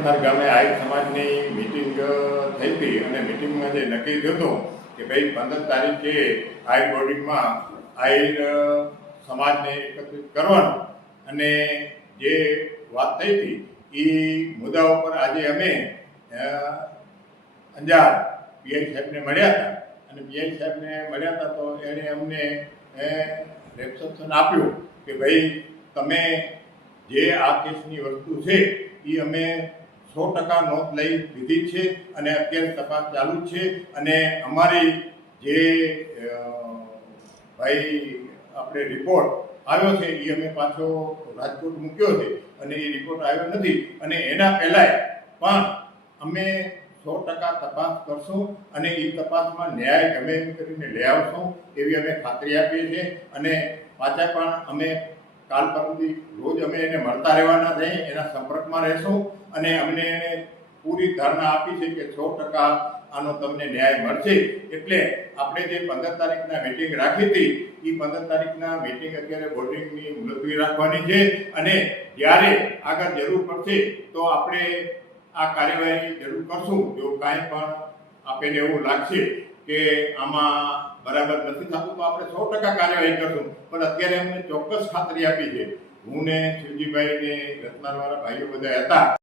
રત્નાર ગામે આહિર સમાજની મિટિંગ થઈ હતી અને મિટિંગમાં જે નક્કી થયું હતું કે ભાઈ 15 તારીખે આહિર બોર્ડિંગમાં આહિર સમાજને એકત્રિત કરવાનો અને જે વાત થઈ હતી એ મુદ્દા ઉપર આજે અમે અંજાર પીઆઈ સાહેબને મળ્યા હતા અને પીઆઈ સાહેબને મળ્યા હતા તો એણે અમને રેપ્સેપ્શન આપ્યું કે ભાઈ તમે જે આ કેસની વસ્તુ છે એ અમે 100% નોંધ લઈ લીધી છે અને અત્યારે તપાસ ચાલુ છે અને અમારી જે ભાઈ આપણે રિપોર્ટ આવ્યો છે એ અમે પાછો રાજકોટ મૂક્યો છે અને એ રિપોર્ટ આવ્યો નથી અને એના પહેલાંય પણ અમે 100% તપાસ કરશું અને એ તપાસમાં ન્યાય ગમે એમ કરીને લઈ આવશું એવી અમે ખાતરી આપીએ છીએ અને પાછા પણ અમે કાલ પરમથી રોજ અમે એને મળતા રહેવાના છે, એના સંપર્કમાં રહેશું અને અમને એને પૂરી ધારણા આપી છે કે 100% આનો તમને ન્યાય મળશે. એટલે આપણે જે 15 તારીખના મિટિંગ રાખી હતી એ 15 તારીખના મિટિંગ અત્યારે બોર્ડિંગની મુલતવી રાખવાની છે અને જ્યારે આગળ જરૂર પડશે તો આપણે આ કાર્યવાહી જરૂર કરશું. જો કાંઈ પણ આપણને એવું લાગશે કે આમાં બરાબર નથી થતું તો આપણે 100% કાર્યવાહી કરશું. પણ અત્યારે અમને ચોક્કસ ખાતરી આપી છે, હું ને શિવજીભાઈ ને રત્નારવાળા ભાઈઓ બધા હતા.